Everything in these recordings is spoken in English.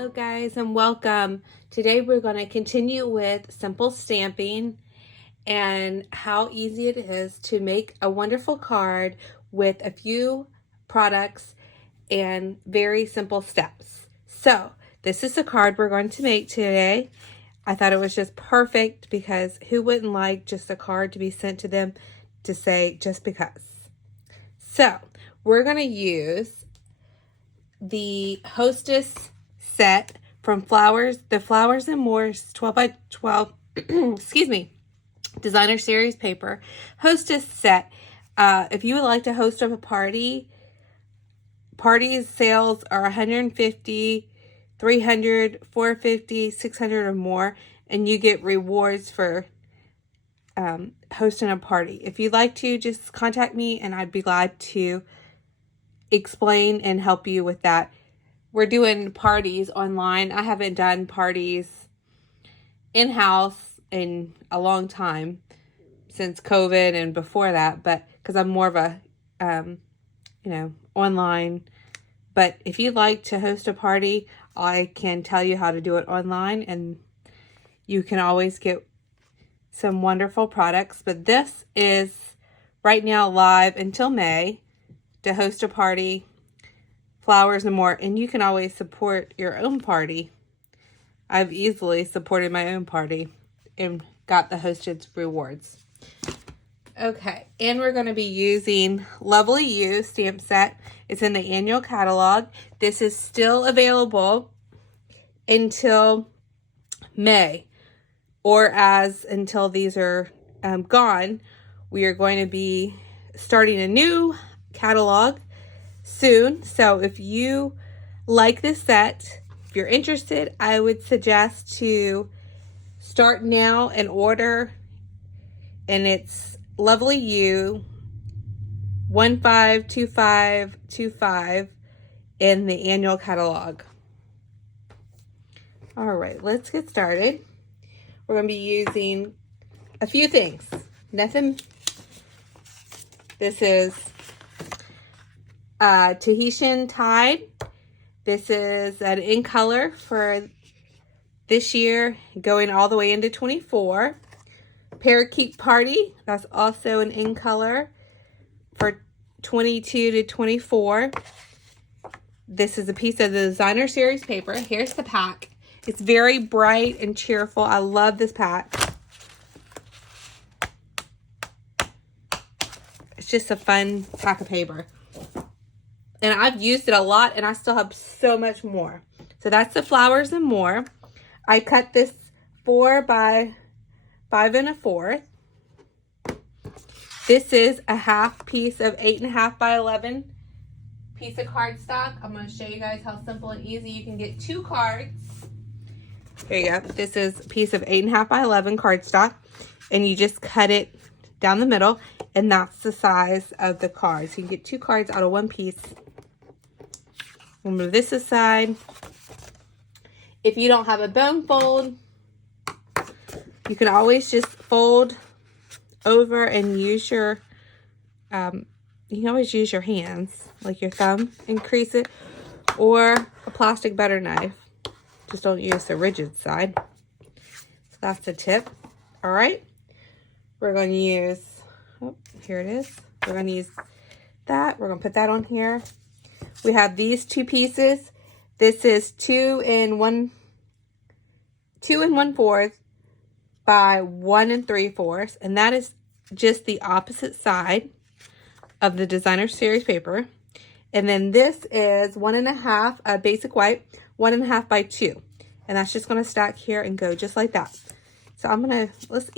Hello guys and welcome. Today we're going to continue with simple stamping and how easy it is to make a wonderful card with a few products and very simple steps. So this is the card we're going to make today. I thought it was just perfect because who wouldn't like just a card to be sent to them to say just because. So we're going to use the Hostess set from the Flowers and More 12 by 12 excuse me, designer series paper Hostess set. If you would like to host up a parties sales are $150, $300, $450, $600 or more, and you get rewards for hosting a party. If you'd like to, just contact me and I'd be glad to explain and help you with that. We're doing parties online. I haven't done parties in-house in a long time, since COVID and before that, but because I'm more of a online. But if you'd like to host a party, I can tell you how to do it online, and you can always get some wonderful products. But this is right now live until May to host a party, Flowers and More, and you can always support your own party. I've easily supported my own party and got the hosted rewards. Okay, and we're going to be using Lovely You stamp set. It's in the annual catalog. This is still available until May, or until these are gone. We are going to be starting a new catalog soon. So if you like this set, if you're interested, I would suggest to start now and order. And it's Lovely You 152525 in the annual catalog. All right, let's get started. We're going to be using a few things. Nothing. This is Tahitian Tide. This is an in color for this year, going all the way into 24. Parakeet Party, that's also an in color for 22 to 24. This is a piece of the designer series paper. Here's the pack. It's very bright and cheerful. I love this pack. It's just a fun pack of paper. And I've used it a lot, and I still have so much more. So that's the Flowers and More. I cut this 4 by 5 1/4. This is a half piece of 8 1/2 by 11 piece of cardstock. I'm going to show you guys how simple and easy you can get 2 cards. Here you go. This is a piece of 8 1/2 by 11 cardstock, and you just cut it down the middle, and that's the size of the card. So you can get 2 cards out of one piece. We'll move this aside. If you don't have a bone fold, you can always just fold over and use your, you can always use your hands, like your thumb, and crease it, or a plastic butter knife. Just don't use the rigid side. So that's the tip. All right. We're going to use, oh, here it is. We're going to use that. We're going to put that on here. We have these 2 pieces. This is 2 1/4 by 1 3/4, and that is just the opposite side of the designer series paper. And then this is 1 1/2 basic white, 1 1/2 by 2, and that's just going to stack here and go just like that. So I'm gonna let's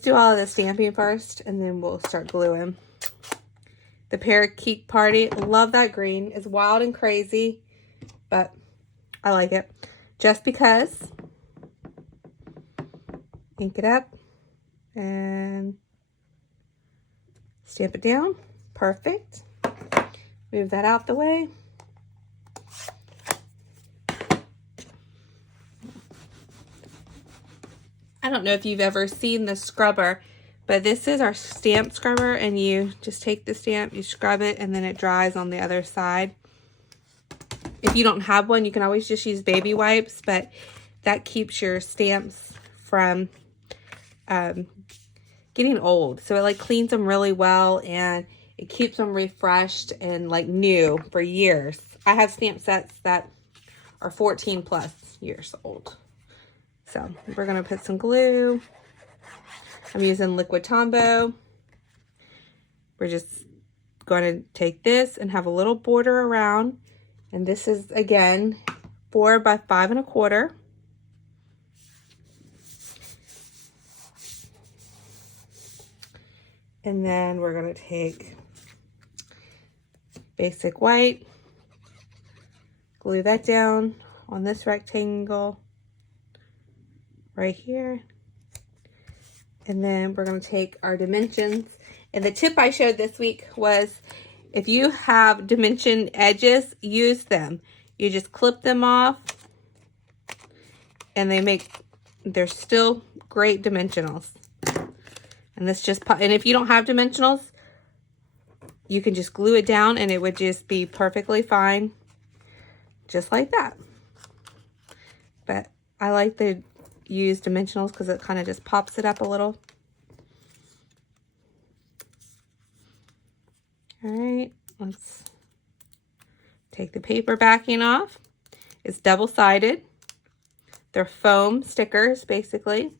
do all of the stamping first, and then we'll start gluing. The Parakeet Party, love that green. It's wild and crazy, but I like it. Just because. Ink it up and stamp it down. Perfect. Move that out the way. I don't know if you've ever seen the scrubber, but this is our stamp scrubber, and you just take the stamp, you scrub it, and then it dries on the other side. if you don't have one, you can always just use baby wipes, but that keeps your stamps from getting old. So it like cleans them really well, and it keeps them refreshed and like new for years. I have stamp sets that are 14 plus years old. So we're going to put some glue. I'm using liquid Tombow. We're just going to take this and have a little border around. And this is, again, 4 by 5 1/4. And then we're going to take basic white, glue that down on this rectangle right here. And then we're going to take our dimensions. And the tip I showed this week was, if you have dimension edges, use them. You just clip them off, and they're still great dimensionals. And this just, and if you don't have dimensionals, you can just glue it down and it would just be perfectly fine. Just like that. But I like to use dimensionals because it kind of just pops it up a little. All right, let's take the paper backing off. It's double-sided. They're foam stickers, basically.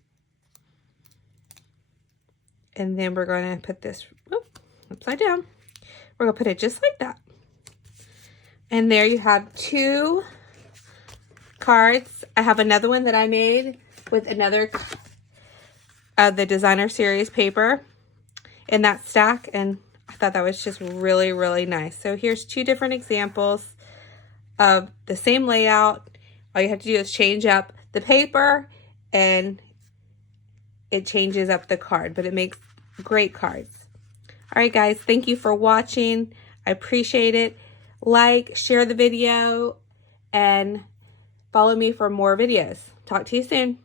And then we're going to put this upside down. We're going to put it just like that. And there you have 2 cards. I have another one that I made with another of the designer series paper in that stack, and I thought that was just really, really nice. So here's 2 different examples of the same layout. All you have to do is change up the paper and it changes up the card, but it makes great cards. All right, guys, thank you for watching. I appreciate it. Like, share the video, and follow me for more videos. Talk to you soon.